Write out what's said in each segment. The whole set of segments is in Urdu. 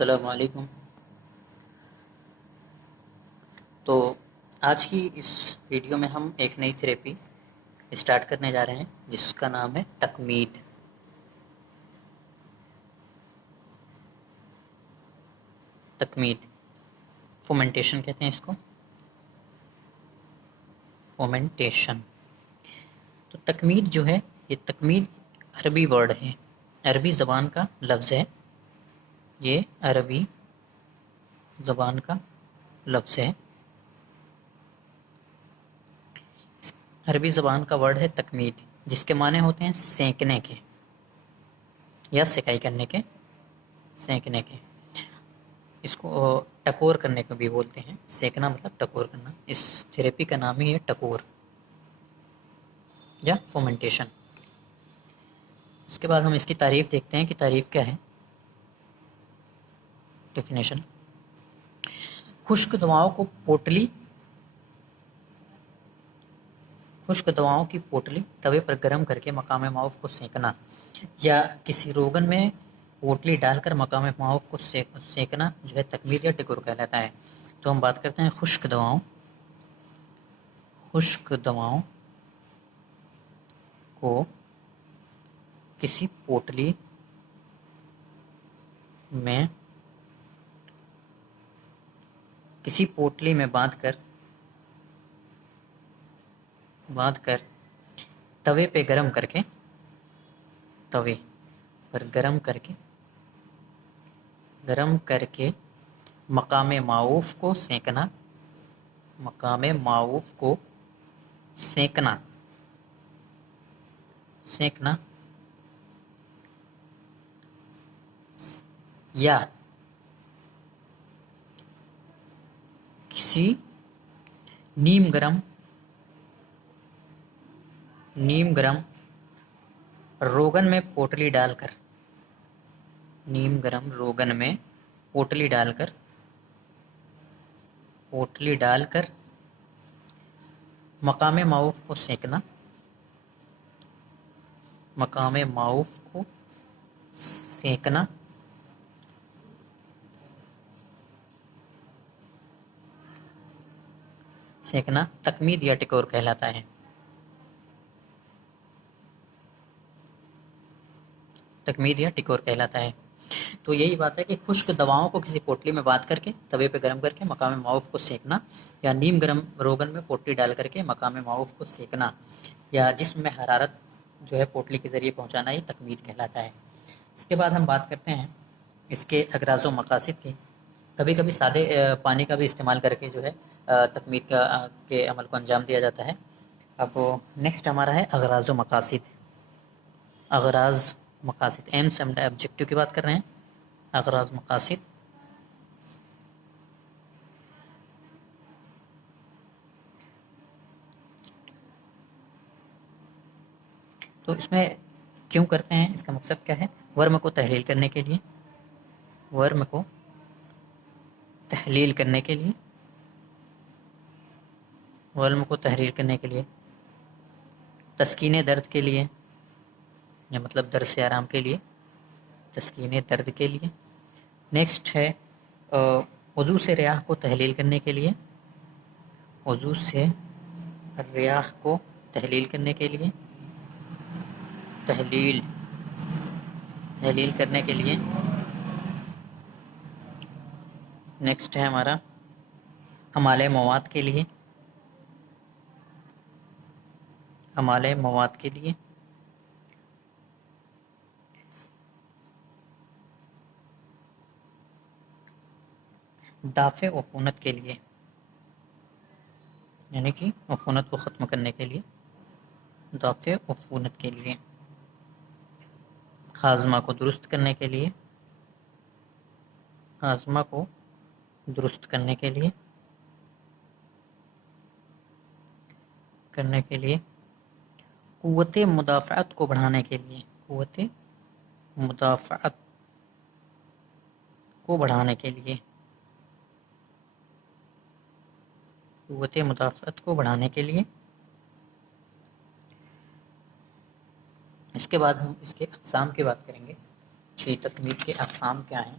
السلام علیکم۔ تو آج کی اس ویڈیو میں ہم ایک نئی تھراپی اسٹارٹ کرنے جا رہے ہیں جس کا نام ہے تکمید۔ تکمید فومنٹیشن کہتے ہیں اس کو، فومنٹیشن۔ تو تکمید جو ہے، یہ تکمید عربی ورڈ ہے، عربی زبان کا لفظ ہے، یہ عربی زبان کا لفظ ہے، عربی زبان کا ورڈ ہے تکمید، جس کے معنی ہوتے ہیں سینکنے کے یا سکائی کرنے کے، سینکنے کے۔ اس کو ٹکور کرنے کو بھی بولتے ہیں، سینکنا مطلب ٹکور کرنا۔ اس تھراپی کا نام ہی ہے ٹکور یا فومنٹیشن۔ اس کے بعد ہم اس کی تعریف دیکھتے ہیں کہ تعریف کیا ہے۔ ڈیفینیشن: خشک دواؤں کو پوٹلی، خشک دواؤں کی پوٹلی توے پر گرم کر کے مقام معروف کو سینکنا، یا کسی روغن میں پوٹلی ڈال کر مقام معروف کو سینکنا جو ہے تکمید یا ٹکور کہلاتا ہے۔ تو ہم بات کرتے ہیں خشک دواؤں، خشک دواؤں کو کسی پوٹلی میں باندھ کر توے پہ گرم کر کے، توے پر گرم کر کے مقام معروف کو سینکنا، مقام معروف کو سینکنا یا کسی نیم گرم روغن میں پوٹلی ڈال کر، نیم گرم روغن میں پوٹلی ڈال کر مقام معروف کو سینکنا، مقام معروف کو سینکنا تکمید یا ٹکور کہلاتا ہے۔ تکمید یا ٹکور کہلاتا ہے۔ تو یہی بات ہے کہ خشک دواؤں کو کسی پوٹلی میں باندھ کر کے توے پہ گرم کر کے مقام معروف کو سینکنا، یا نیم گرم روغن میں پوٹلی ڈال کر کے مقام معروف کو سینکنا، یا جسم میں حرارت جو ہے پوٹلی کے ذریعے پہنچانا، یہ تکمید کہلاتا ہے۔ اس کے بعد ہم بات کرتے ہیں اس کے اغراض و مقاصد کی۔ کبھی کبھی سادے پانی کا بھی استعمال کر کے جو ہے تکمید کے عمل کو انجام دیا جاتا ہے۔ اب نیکسٹ ہمارا ہے اغراض و مقاصد۔ اغراض مقاصد، ایمس اینڈ آبجیکٹیو کی بات کر رہے ہیں۔ اغراض مقاصد، تو اس میں کیوں کرتے ہیں، اس کا مقصد کیا ہے؟ ورم کو تحلیل کرنے کے لیے، ورم کو تحلیل کرنے کے لیے، ورم کو تحلیل کرنے کے لیے، تسکین درد کے لیے، یا مطلب درد سے آرام کے لیے، تسکین درد کے لیے۔ نیکسٹ ہے عضو سے ریاح کو تحلیل کرنے کے لیے، عضو سے ریاح کو تحلیل کرنے کے لیے، تحلیل کرنے کے لیے۔ نیکسٹ ہے ہمارا امالہ مواد کے لیے، امالہ مواد کے لیے۔ دافع عفونت کے لیے، یعنی کہ عفونت کو ختم کرنے کے لیے، دافع عفونت کے لیے۔ ہاضمہ کو درست کرنے کے لیے، ہاضمہ کو درست کرنے کے لیے، قوت مدافعت کو بڑھانے کے لیے، قوت مدافعت کو بڑھانے کے لیے، قوت مدافعت کو بڑھانے کے لیے۔ اس کے بعد ہم اس کے اقسام کی بات کریں گے کہ تکمید کے اقسام کیا ہیں۔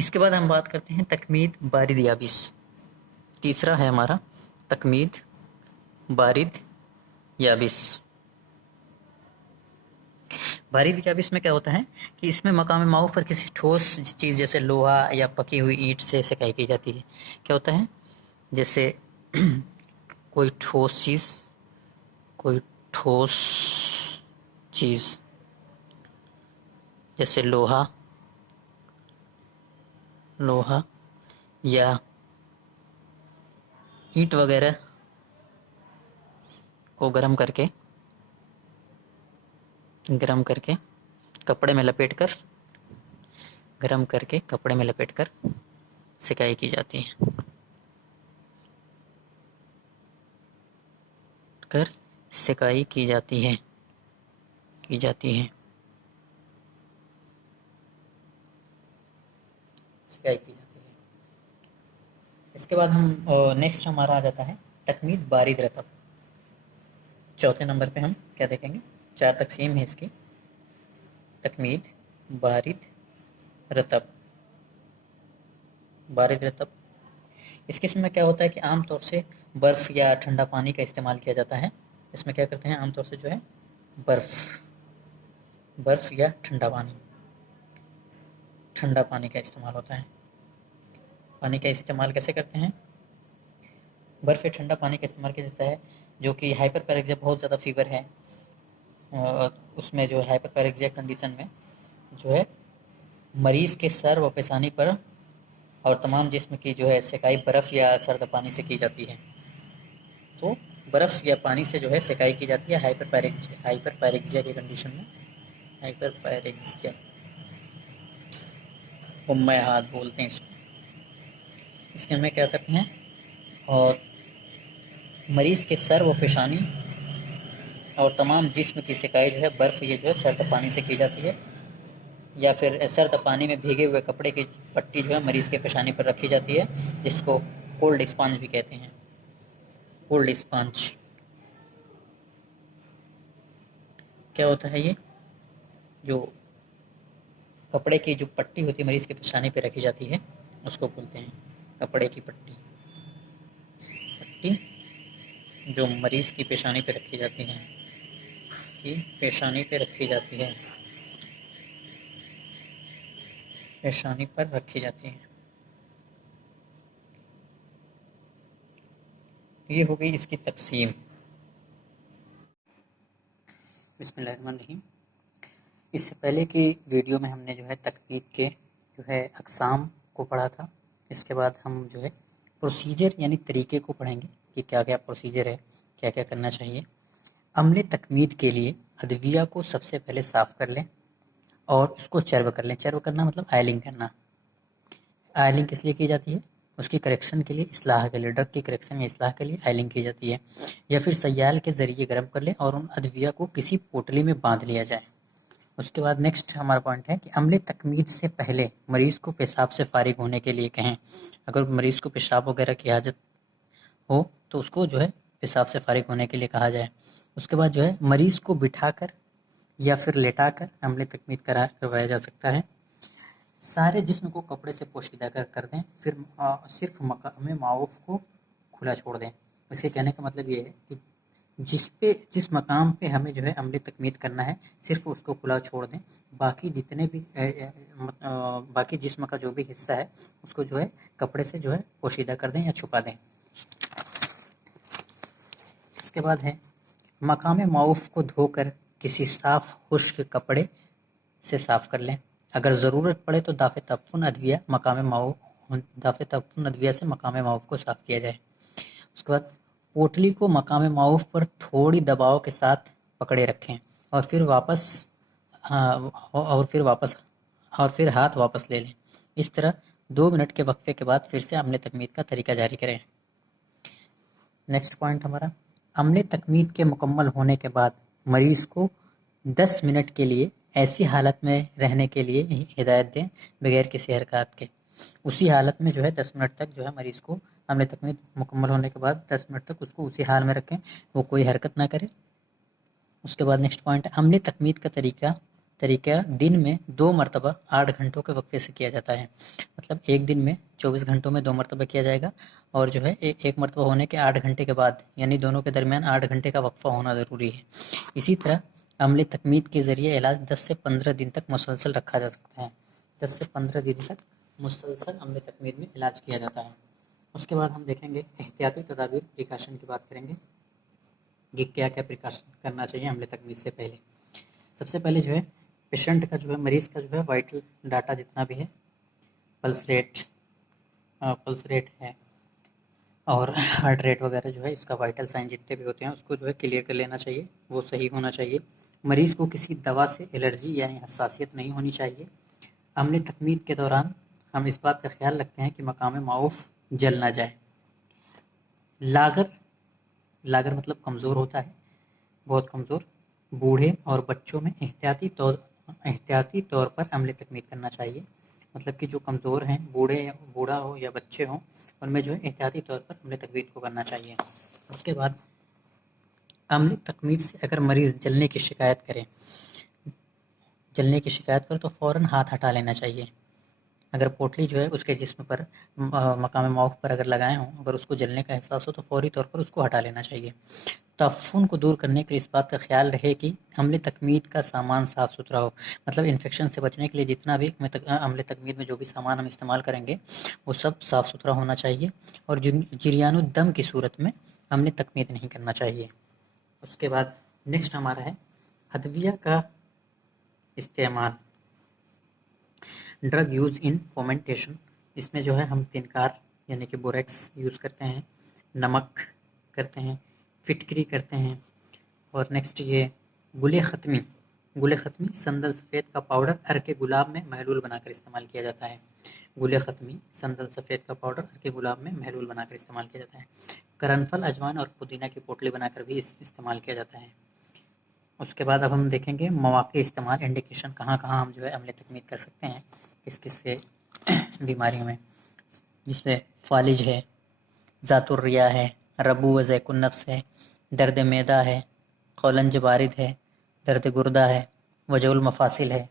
اس کے بعد ہم بات کرتے ہیں تکمید بارد یابس. تیسرا ہے ہمارا تکمید بارد یابس. بارد یابس میں کیا ہوتا ہے کہ اس میں مقام معروف پر کسی ٹھوس چیز جیسے لوہا یا پکی ہوئی اینٹ سے سکائی کی جاتی ہے. کیا ہوتا ہے؟ جیسے کوئی ٹھوس چیز جیسے لوہا یا اینٹ وغیرہ کو گرم کر کے کپڑے میں لپیٹ کر سکائی کی جاتی ہے. سکائی کی جاتی ہے. اس کے بعد ہم نیکسٹ ہمارا آ جاتا ہے تکمید بارد رطب. چوتھے نمبر پہ ہم کیا دیکھیں گے؟ 4 تقسیم ہے اس کی. تکمید بارد رطب. اس قسم میں کیا ہوتا ہے کہ عام طور سے برف یا ٹھنڈا پانی کا استعمال کیا جاتا ہے. اس میں کیا کرتے ہیں؟ عام طور سے جو ہے برف یا ٹھنڈا پانی کا استعمال ہوتا ہے. پانی کا استعمال کیسے کرتے ہیں؟ برف یا ٹھنڈا پانی کا استعمال کیا جاتا ہے جو کہ ہائپر پیریکزیا بہت زیادہ فیور ہے. اس میں جو ہائپر پیریکزیا کنڈیشن میں جو ہے مریض کے سر و پیشانی پر اور تمام جسم کی جو ہے سکائی برف یا سرد پانی سے کی جاتی ہے. تو برف یا پانی سے جو ہے سکائی کی جاتی ہے ہائپر پیریکزیا کی کنڈیشن میں. ہائپر پیریکزیا ہاتھ بولتے ہیں اس کو. اس کے میں کیا کرتے ہیں؟ اور مریض کے سر و پیشانی اور تمام جسم کی سکائی جو ہے برف یہ جو ہے سرد پانی سے کی جاتی ہے یا پھر سرد پانی میں بھیگے ہوئے کپڑے کی پٹی جو ہے مریض کے پیشانی پر رکھی جاتی ہے جس کو کولڈ اسپانج بھی کہتے ہیں. کولڈ اسپانج کیا ہوتا ہے؟ یہ جو کپڑے کی جو پٹی ہوتی ہے مریض کے پیشانی پہ رکھی جاتی ہے اس کو بولتے ہیں کپڑے کی پٹی جو مریض کی پیشانی پہ رکھی جاتی ہے. پیشانی پر رکھی جاتی ہے. یہ ہو گئی اس کی تقسیم. بسم اللہ الرحمن الرحیم. اس سے پہلے کی ویڈیو میں ہم نے جو ہے تکمید کے جو ہے اقسام کو پڑھا تھا. اس کے بعد ہم جو ہے پروسیجر یعنی طریقے کو پڑھیں گے کہ کیا کیا پروسیجر ہے، کیا کیا کرنا چاہیے. عمل تکمید کے لیے ادویہ کو سب سے پہلے صاف کر لیں اور اس کو چرب کر لیں. چرب کرنا مطلب آئلنگ کرنا. آئلنگ کس لیے کی جاتی ہے؟ اس کی کریکشن کے لیے، اصلاح کے لیے، ڈرگ کی کریکشن یا اصلاح کے لیے آئلنگ کی جاتی ہے. یا پھر سیال کے ذریعے گرم کر لیں اور ان ادویہ کو کسی پوٹلی میں باندھ لیا جائے. اس کے بعد نیکسٹ ہمارا پوائنٹ ہے کہ عمل تکمید سے پہلے مریض کو پیشاب سے فارغ ہونے کے لیے کہیں. اگر مریض کو پیشاب وغیرہ کی حاجت ہو تو اس کو جو ہے پیشاب سے فارغ ہونے کے لیے کہا جائے. اس کے بعد جو ہے مریض کو بٹھا کر یا پھر لیٹا کر عمل تکمید کروایا جا سکتا ہے. سارے جسم کو کپڑے سے پوشیدہ کر دیں، پھر صرف مقام معروف کو کھلا چھوڑ دیں. اس کے کہنے کا مطلب یہ ہے کہ جس مقام پہ ہمیں جو ہے عمل تکمید کرنا ہے صرف اس کو کھلا چھوڑ دیں. باقی جسم کا جو بھی حصہ ہے اس کو جو ہے کپڑے سے جو ہے پوشیدہ کر دیں یا چھپا دیں. اس کے بعد ہے مقام معروف کو دھو کر کسی صاف خشک کپڑے سے صاف کر لیں. اگر ضرورت پڑے تو دافع تعفن ادویہ سے مقام معروف کو صاف کیا جائے. اس کے بعد پوٹلی کو مقام معروف پر تھوڑی دباؤ کے ساتھ پکڑے رکھیں اور پھر ہاتھ واپس لے لیں. اس طرح 2 منٹ کے وقفے کے بعد پھر سے عمل تکمید کا طریقہ جاری کریں. نیکسٹ پوائنٹ ہمارا عمل تکمید کے مکمل ہونے کے بعد مریض کو 10 منٹ کے لیے ایسی حالت میں رہنے کے لیے ہدایت دیں بغیر کسی حرکات کے. اسی حالت میں جو ہے 10 منٹ تک جو ہے مریض کو عمل تکمید مکمل ہونے کے بعد 10 منٹ تک اس کو اسی حال میں رکھیں، وہ کوئی حرکت نہ کرے. اس کے بعد نیکسٹ پوائنٹ عمل تکمید کا طریقہ طریقہ دن میں 2 مرتبہ 8 گھنٹوں کے وقفے سے کیا جاتا ہے، مطلب ایک دن میں 24 گھنٹوں میں 2 مرتبہ کیا جائے گا، اور جو ہے ایک مرتبہ ہونے کے 8 گھنٹے کے بعد، یعنی دونوں کے درمیان 8 گھنٹے کا وقفہ ہونا ضروری ہے۔ اسی طرح عمل تقمید کے ذریعے علاج 10 سے 15 دن تک مسلسل رکھا جا سکتا ہے، 10 سے 15 دن تک مسلسل عمل تقمید میں علاج کیا جاتا ہے۔ اس کے بعد ہم دیکھیں گے احتیاطی تدابیر، پریکاشن کی بات کریں گے کہ کیا کیا پریکاشن کرنا چاہیے عمل تقمید سے پہلے۔ سب سے پہلے جو ہے پیشنٹ کا جو ہے، مریض کا جو ہے وائٹل ڈاٹا جتنا بھی ہے، پلس ریٹ ہے اور ہارٹ ریٹ وغیرہ جو ہے، اس کا وائٹل سائن جتنے بھی ہوتے ہیں اس کو جو ہے کلیئر کر لینا چاہیے، وہ صحیح ہونا چاہیے۔ مریض کو کسی دوا سے الرجی یعنی حساسیت نہیں ہونی چاہیے۔ عمل تقمید کے دوران ہم اس بات کا خیال رکھتے ہیں کہ مقام معوف جل نہ جائے۔ لاگر مطلب کمزور ہوتا ہے، بہت کمزور، بوڑھے اور بچوں میں احتیاطی طور پر عمل تقمید کرنا چاہیے، مطلب کہ جو کمزور ہیں، بوڑھا ہو یا بچے ہوں، ان میں جو ہے احتیاطی طور پر عمل تقمید کو کرنا چاہیے۔ اس کے بعد عمل تقمید سے اگر مریض جلنے کی شکایت کرے تو فوراً ہاتھ ہٹا لینا چاہیے۔ اگر پوٹلی جو ہے اس کے جسم پر، مقام معوف پر اگر لگائے ہوں، اگر اس کو جلنے کا احساس ہو تو فوری طور پر اس کو ہٹا لینا چاہیے۔ تعفن کو دور کرنے کے لیے اس بات کا خیال رہے کہ عمل تقمید کا سامان صاف ستھرا ہو، مطلب انفیکشن سے بچنے کے لیے جتنا بھی عمل تقمید میں جو بھی سامان ہم استعمال کریں گے وہ سب صاف ستھرا ہونا چاہیے، اور جریان الدم کی صورت میں عمل تقمید نہیں کرنا چاہیے۔ اس کے بعد نیکسٹ ہمارا ہے ادویہ کا استعمال، ڈرگ یوز ان فومنٹیشن۔ اس میں جو ہے ہم تنکار یعنی کہ بوریکس یوز کرتے ہیں، نمک کرتے ہیں، فٹکری کرتے ہیں، اور نیکسٹ یہ گل ختمی سندل سفید کا پاؤڈر عرق گلاب میں محلول بنا کر استعمال کیا جاتا ہے۔ گل ختمی سندل سفید کا پاؤڈر عرق گلاب میں محلول بنا کر استعمال کیا جاتا ہے۔ کرنفل، اجوائن اور پودینہ کی پوٹلی بنا کر بھی استعمال کیا جاتا ہے۔ اس کے بعد اب ہم دیکھیں گے مواقع استعمال، انڈیکیشن، کہاں ہم جو ہے عمل تقمید کر سکتے ہیں کس سے بیماریوں میں، جس میں فالج ہے، ذات الریاء ہے، ربو و ضیق النفس ہے، درد معدہ ہے، قولنج بارد ہے، درد گردہ ہے، وجع المفاصل ہے،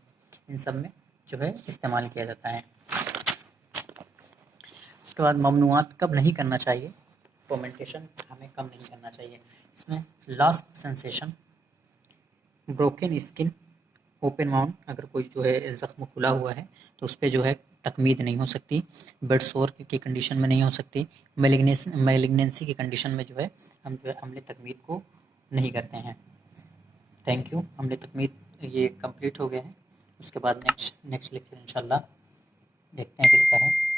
ان سب میں جو ہے استعمال کیا جاتا ہے۔ اس کے بعد ممنوعات کب نہیں کرنا چاہیے، فومنٹیشن ہمیں کم نہیں کرنا چاہیے۔ اس میں loss sensation, broken skin, open wound, اگر کوئی جو ہے زخم کھلا ہوا ہے تو اس پہ جو ہے تقمید نہیں ہو سکتی، بلڈ سور کی کنڈیشن میں نہیں ہو سکتی، میلگنینسی کی کنڈیشن میں جو ہے ہم جو ہے عمل تقمید کو نہیں کرتے ہیں۔ Thank you. عمل تقمید یہ کمپلیٹ ہو گیا ہے۔ اس کے بعد نیکسٹ لیکچر انشاءاللہ دیکھتے ہیں کس کا ہے۔